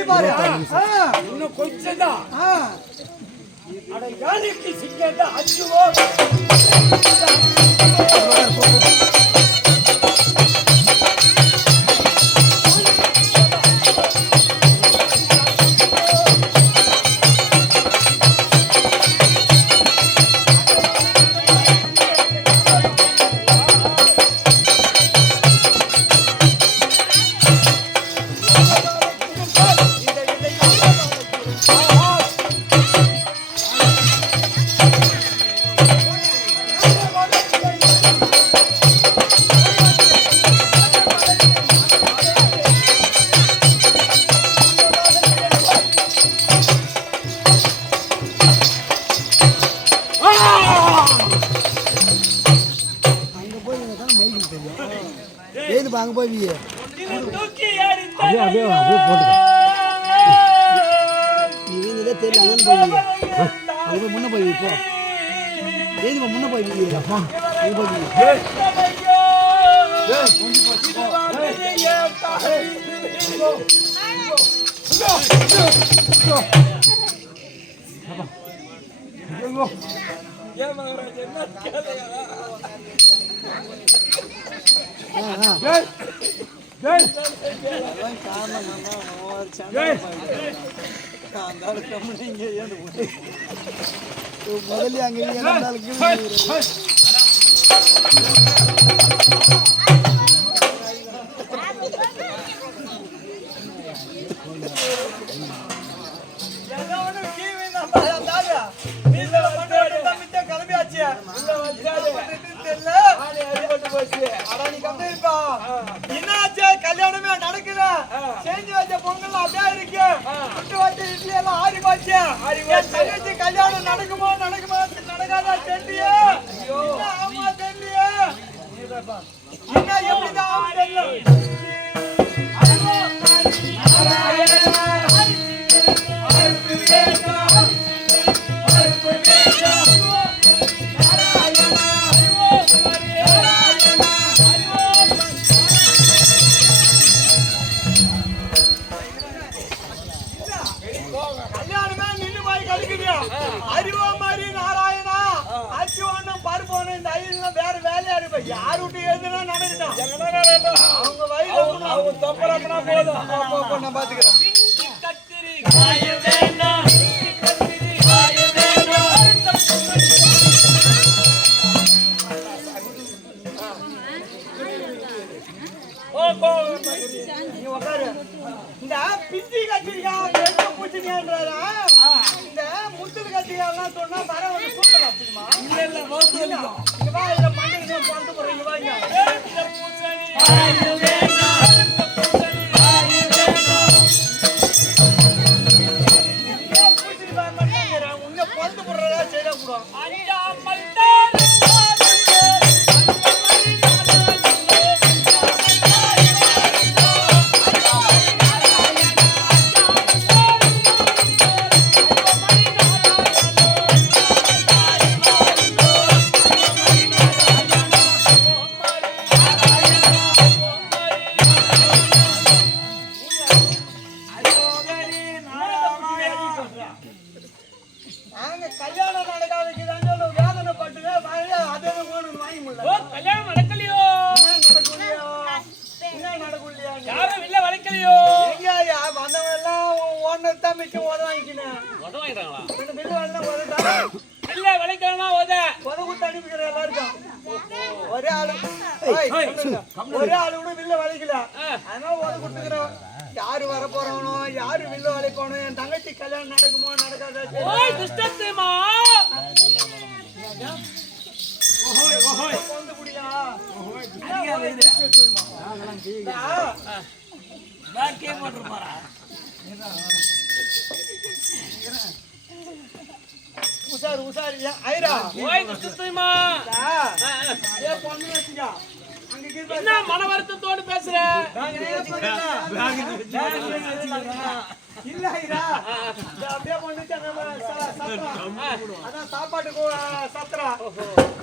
நெக்கி பாரு. ஆ, இன்னும் கொஞ்சம் தான். அட யானைக்கு அச்சுவோ ஏதுப்பா அங்க போய் வீ தூக்கி எறிந்த அப்படியே அப்படியே அப்படியே போட்டுக்க இவங்க தெரியல அங்கே போய் முன்ன முன்ன அங்க ஏன் மகாராஜ் என்ன முதல்ல அங்க கிளம்பியாச்சு. தெரியல. அட, நீ. என்னாச்சு? கல்யாணமே நடக்கல. செஞ்சு வச்ச பொங்கல் அப்படியே இருக்கு. சுட்டு வச்ச இட்லி எல்லாம் ஆறி போச்சு. தங்கச்சி கல்யாணம் நடக்குமா நடக்குமா நடக்காதா தெரியலையே. ஆமா தெரியலையே. என்ன எப்படிதான் தெரியல. கொடுத்து அனுப்பிக்கிறேன் எல்லாருக்கும். ஒரே ஆளு. ஒரே ஆளு கூட வில்ல வளைக்கல. அதனால உத கொடுத்துக்கிறேன் யாரு வர போறவனோ யாரு வில்ல வளைக்கணும் என் தங்கச்சி கல்யாணம் நடக்குமோ நடக்காதா வந்து குடியா போறா உசார் உசார் ஏன், ஐரா. ஓய் துஷ்டத்துமா ஆ, ஏ பொண்ணு கீழ என்ன மன வருத்தத்தோடு பேசுற இல்ல ஐரா. இந்த அப்படியே. அதான் சாப்பாட்டுக்கு அஹ், சத்திரம்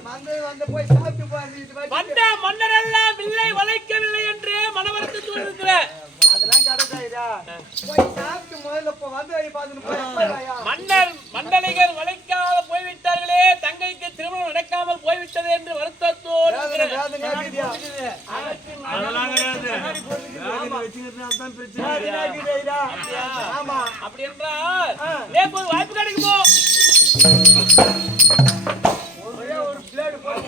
வந்து வந்து போய் சாப்பிட்டு போய். வந்த மன்னரெல்லாம் வில்லை வளைக்கவில்லை என்று மன வருத்தத்தோடு போய் மன்னர் மண்டலிகர் வளைக்காத போய்விட்டார்களே தங்கைக்கு திருமணம் நடக்காமல் போய்விட்டது என்று வருத்தத்தோடு அப்படி என்றால் ஒரு வாய்ப்பு கிடைக்குமோ? ஒரே ஒரு பிளேடு போட்டு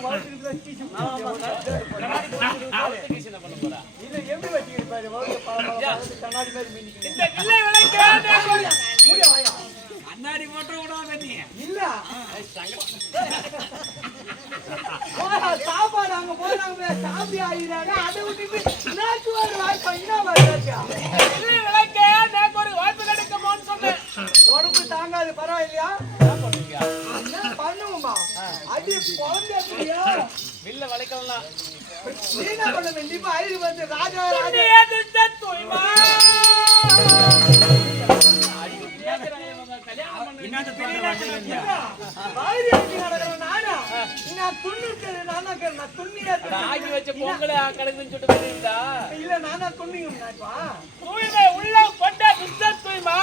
ஆக்கி வச்ச பொங்கலை கிடக்குன்னு சொல்லிட்டு தெரியுதா இல்ல நானா துண்ணிங்கப்பா தூய்மை உள்ள கொண்ட துஷ்ட தூய்மா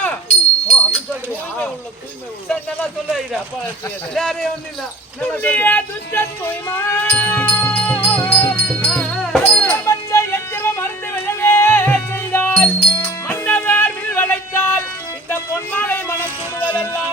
நல்லா சொல்ல. வேற ஒண்ணும் இல்ல துஷ்ட தூய்மா பொன்மாலை மனம் கூடுவதெல்லாமே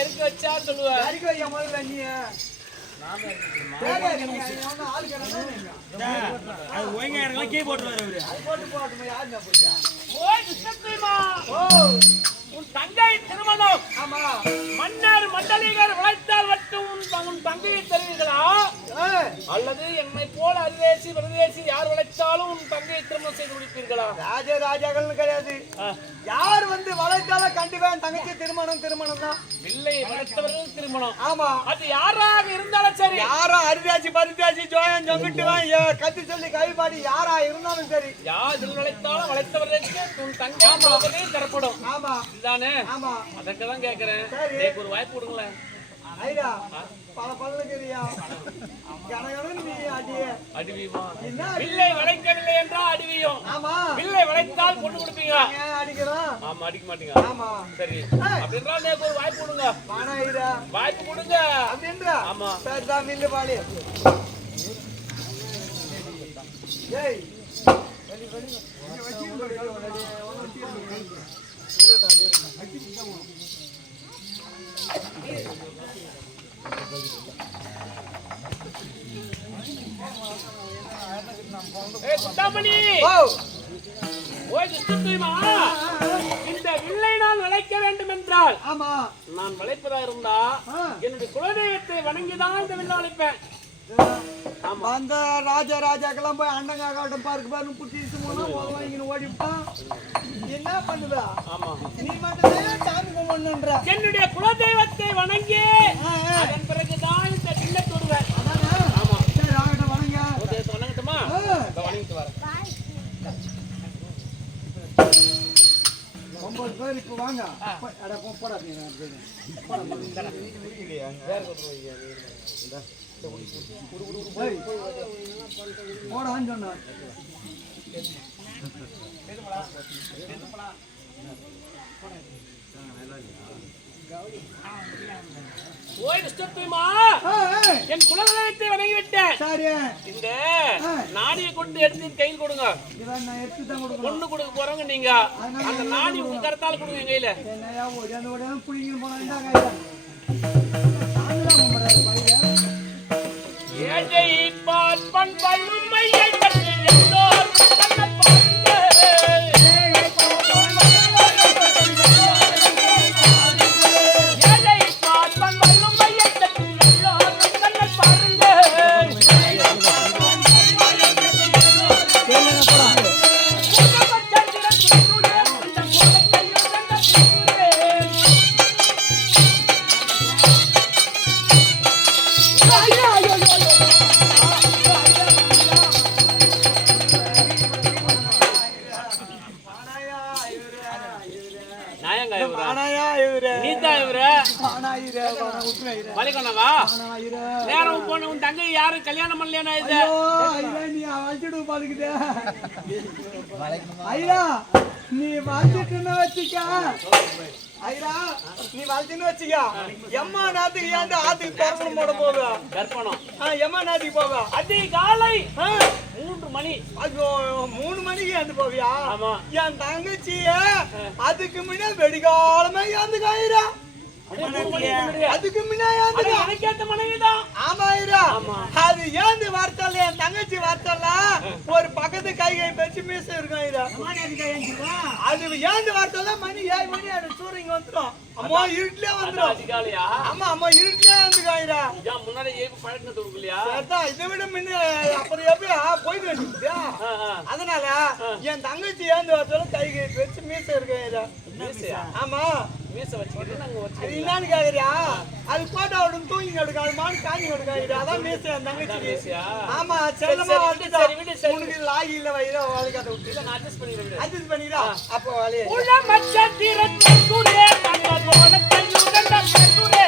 எடுத்து வச்சா சொல்லுவா. இறக்கி வையா முதல்ல நீ. வேலை இருக்கு, நீ ஒண்ணும் ஆள் கிடந்தா நீங்க. அது ஒழுங்கா இருக்கலாம் கீ போட்டுருவாரு அவரு அது போட்டு போகட்டுமே, யாருண்ணா போச்சா? ஓய் துஷ்டப்பெருமா, ஓ, உன் தங்கை திருமணம். ஆமா. மன்னர் மண்டலிகர் வளைத்தால் மட்டும் உன் தங்கையை தருவீர்களா? அல்லது என்னை போல அரிதேசி பிரதேசி யார் வளைத்தாலும் உன் தங்கையை திருமணம் செய்து முடிப்பீர்களா? ராஜ ராஜாக்கள்னு கிடையாது யார் வந்து வளைத்தாலும் கண்டிப்பா என் தங்கச்சி திருமணம் திருமணம் தான் வில்லை வளைத்தவர்கள் திருமணம். ஆமா. அது யாராக இருந்தாலும் சரி. யாரோ அரிதாச்சி பரிதாச்சி ஜோயம் சொங்கிட்டு வாங்க கத்தி சொல்லி கைப்பாடி யாரா இருந்தாலும் சரி. யார் வளைத்தாலும் வளைத்தவர்களுக்கு உன் தங்கை தரப்படும். ஆமா. ஆமா. அதற்கு தான் கேட்கிறேன் சரி. எனக்கு ஒரு வாய்ப்பு கொடுங்களேன். ஐயா பல பல்லுக்கிறியா? அடிவியுமா? வில்லை வளைக்கவில்லை என்றால் அடிவியும். ஆமா. வில்லை வளைத்தால் பொண்ணு கொடுப்பீங்க அடிக்கிறோம் ஆமா அடிக்க மாட்டீங்க. ஆமா. சரி. அப்படின்றா எனக்கு ஒரு வாய்ப்பு கொடுங்க. ஐயா. வாய்ப்பு கொடுங்க. அப்படின்ற ஆமா. சரிதான் மில்லு பாலி ஏய். வெளி வெளி இந்த வில்லை நான் வளைக்க வேண்டும் என்றால் ஆமா. நான் வளைப்பதா இருந்தா. என்னுடைய குலதெய்வத்தை வணங்கிதான் இந்த வில்லை வளைப்பேன் அந்த ராஜா ராஜாக்கெல்லாம் போய் அண்ணங்க காட்டும் பார்க்கு பாருன்னு புட்டிட்டு போனா வாங்கின்னு ஓடிவிட்டான் என்ன பண்ணுதா? ஆமா. நீ மட்டும் சாமி கும்பிடணுன்ற. என்னுடைய குலதெய்வத்தை வணங்கி. அதன் பிறகுதான் இந்த வில்லை தொடுவேன். சரி ஆகட்டும் வணங்க. வணங்கட்டுமா? வணங்கிட்டு வரேன். ஒன்பது பேர் இப்போ வாங்க. அட, போ, போடான்னு சொன்னேன் என் குலதெய்வத்தை வணங்கிவிட்டேன். இந்த நாடியை கொண்டு எடுத்து கையில் கொடுங்க. பொண்ணு கொடுக்க போறவங்க நீங்க. அந்த நாடி உங்க கருத்தால கொடுங்க கையில. Não no. என்னங்க இவரு? ஆனாயா இவரு. நீதான் இவரு? ஆனா இரு ஆனா விட்டுரு இரு வலிக்கணவா ஆனா இரு நேரம் போன உன் தங்கை யாரும் கல்யாணம் பண்ணலையா இது? ஐயோ நீ வச்சுடு பாருக்குது ஐயா நீ வச்சுட்டுன்னு வச்சுக்க. ஐயா நீ வச்சுன்னு வச்சுக்க. எம்மா நாத்துக்கு ஏன்டா ஆத்துக்கு திறக்கணும் போட போவ கற்பனம் எம்மா நாத்துக்கு போவ அதிகாலை ஆ, மூன்று மணி. ஐயோ மூணு மணிக்கு ஏந்து போவியா? ஆமா. என் தங்கச்சிய அதுக்கு முன்ன வெடிகாலமா ஏந்து காயிரா. அதுக்கு முன்ன அது ஏந்துடா எனக்கேத்த மனைவிதான் ஆமா ஐயா அது ஏந்து வார்த்தல என் தங்கச்சி வார்த்தல ஒரு பக்கத்து கை கை மீச இருக்கும் ஐயா அது ஏந்து வார்த்தல மணி ஏழு மணி ஆயிடும் சூரியங்க வந்துடும் அம்மா இருட்டிலே வந்துடும் அதிகாலையா? ஆமா அம்மா இருட்டிலே வந்து காயிரா ஏன் முன்னாடி ஏப்பு கொடுக்கலையா அதான் இதை விட முன்ன அப்புறம் எப்படியா போயிட்டு ஆ. அதனால என் தங்கச்சி ஏந்து வார்த்தல கை கை வச்சு மீச மீசையா? ஆமா. வச்சுக்கிட்டு நாங்க அது என்னன்னு அது போட்டோ விடும் தூங்கி கிடக்கு அது மாடு காஞ்சி கிடக்கு அதான் மீச என் தங்கச்சிக்கு மீசையா? ஆமா செல்லமா சரி, வந்துட்டா. சரி, விடு, சரி. உனக்கு லாகி இல்ல வயிறு விட்டு. இதை நான் adjust பண்ணிக்கிறேன். அட்ஜஸ்ட் பண்ணிடா அப்போ கையுகந்த கங்குரே.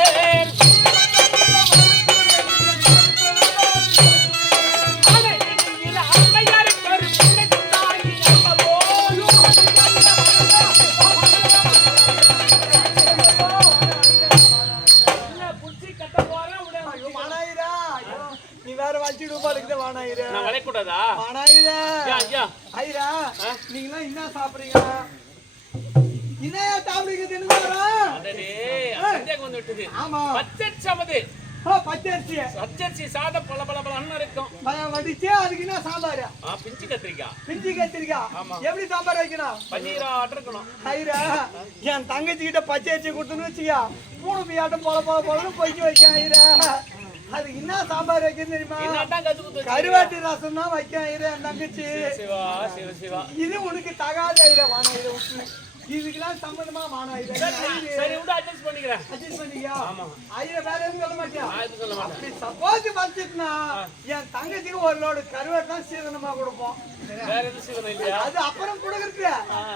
பச்சரிசி பச்சரிசி சாதம் பல பல பலன்னு இருக்கும் வடிச்சு அதுக்கு என்ன சாம்பார் பிஞ்சு கத்திரிக்காய். பிஞ்சி கத்திரிக்காய். எப்படி சாம்பார் வைக்கணும்? பன்னீராட்டம் இருக்கணும். ஐரா என் தங்கச்சி கிட்ட பச்சை அரிசி கொடுத்துன்னு வச்சுக்கா. மூணு பியாட்டம் போல போல போலன்னு பொய்க்க வைக்க ஐரா அதுக்கு என்ன சாம்பார் வைக்கணும் தெரியுமா? கருவாட்டு ரசம் தான் வைக்க ஐரா என் தங்கச்சி. இது உனக்கு தகாத ஐரா வான ஐரா இதுக்கெல்லாம் சம்பந்தமா ஐரா சரி விட அட்ஜஸ்ட் பண்ணிக்கிறேன். அட்ஜஸ்ட் பண்ணிக்கியா? ஐரா வேற எதுவும் சொல்ல மாட்டியா? சொல்ல மாட்டேன். அப்படி சப்போஸ் வந்துச்சுன்னா என் தங்கச்சிக்கு ஒரு லோடு கருவாட்டு தான் சீதனமா கொடுப்போம். வேற எதுவும் சீதனம் இல்லையா? அது அப்புறம் கொடுக்கறது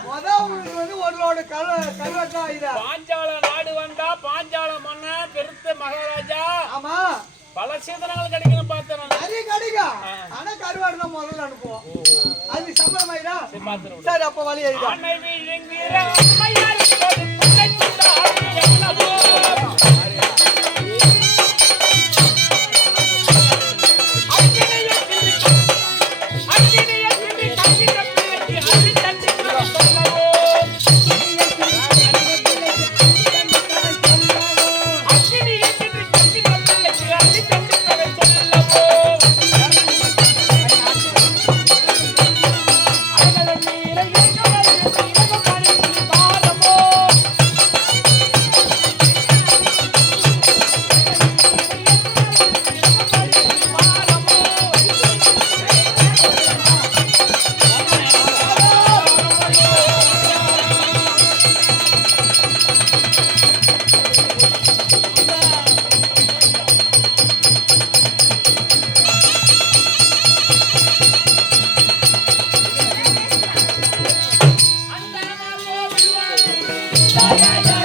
முத உங்களுக்கு வந்து ஒரு லோடு கரு கருவாட்டு தான் ஐரா பாஞ்சால நாடு வந்தா பாஞ்சால மன்ன பெருத்த மகாராஜா. ஆமா. பல சீதனங்கள் கிடைக்கணும் பார்த்தேன். நிறைய கிடைக்கும். ஆனா கருவாடு தான் முதல்ல அனுப்புவோம். அது சம்பளம் ஆயிடா பார்த்துருவோம் சரி அப்ப வழி ஆயிடா Jaya Jaya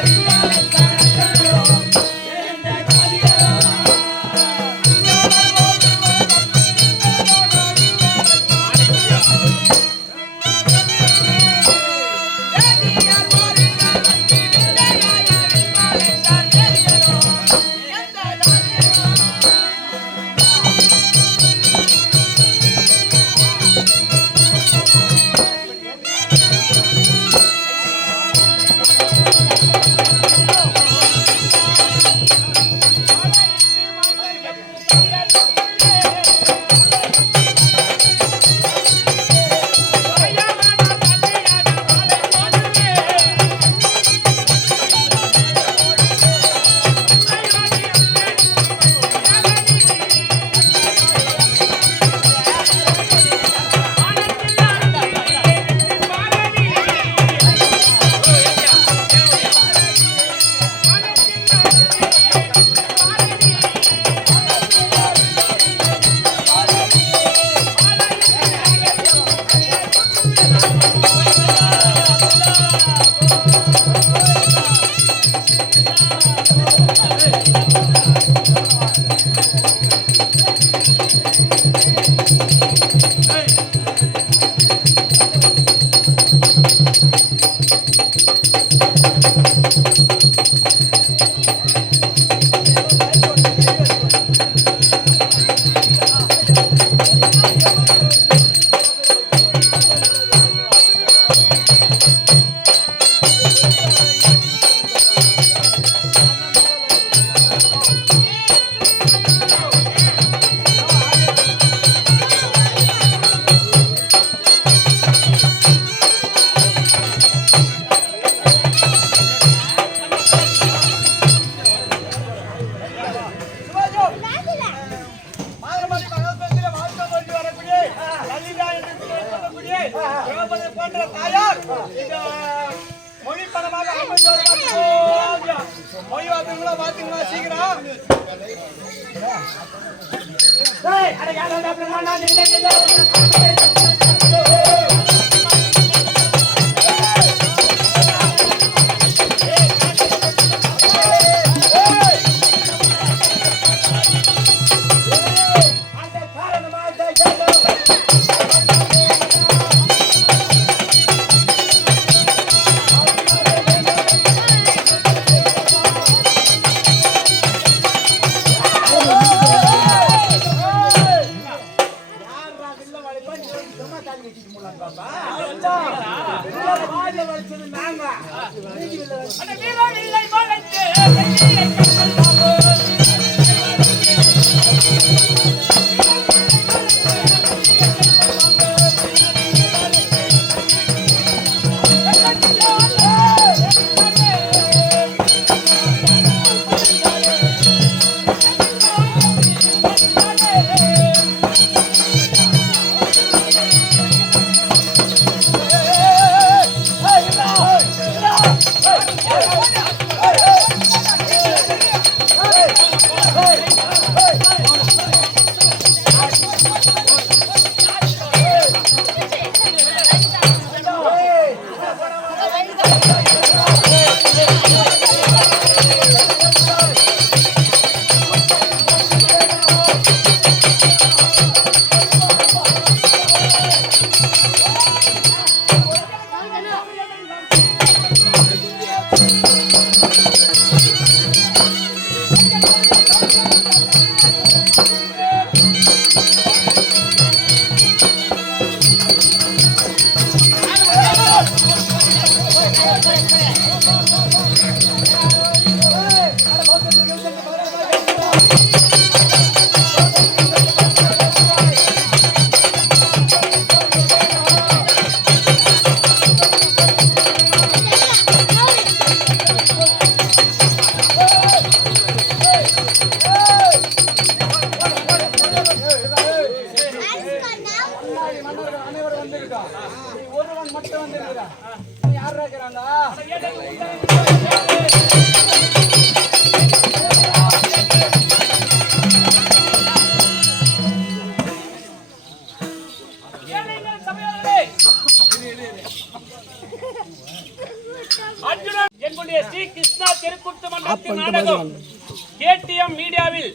கேடிஎம் மீடியாவில்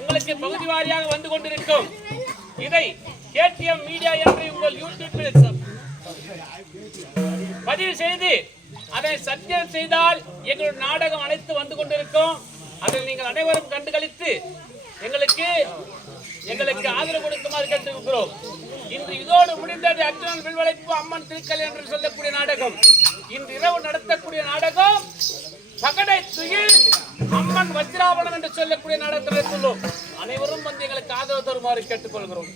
உங்களுக்கு பகுதி வாரியாக வந்து கொண்டிருக்கும். இதை கேடிஎம் மீடியா என்று உங்கள் யூடியூப்பில் பதிவு செய்து அதை சத்தியம் செய்தால் எங்களுடைய நாடகம் அனைத்து வந்து கொண்டிருக்கும். அதில் நீங்கள் அனைவரும் கண்டுகளித்து எங்களுக்கு எங்களுக்கு ஆதரவு கொடுக்குமாறு கேட்டுக்கிறோம் இன்று இதோடு முடிந்தது அர்ஜுனன் வில்வளைப்பு அம்மன் திருக்கல் என்று சொல்லக்கூடிய நாடகம். இன்று இரவு நடத்தக்கூடிய நாடகம் பகடை அம்மன் வஜ்ராவணம் என்று சொல்லக்கூடிய நாடகத்தில் சொல்லும். அனைவரும் வந்து எங்களுக்கு ஆதரவு தருமாறு கேட்டுக்கொள்கிறோம்.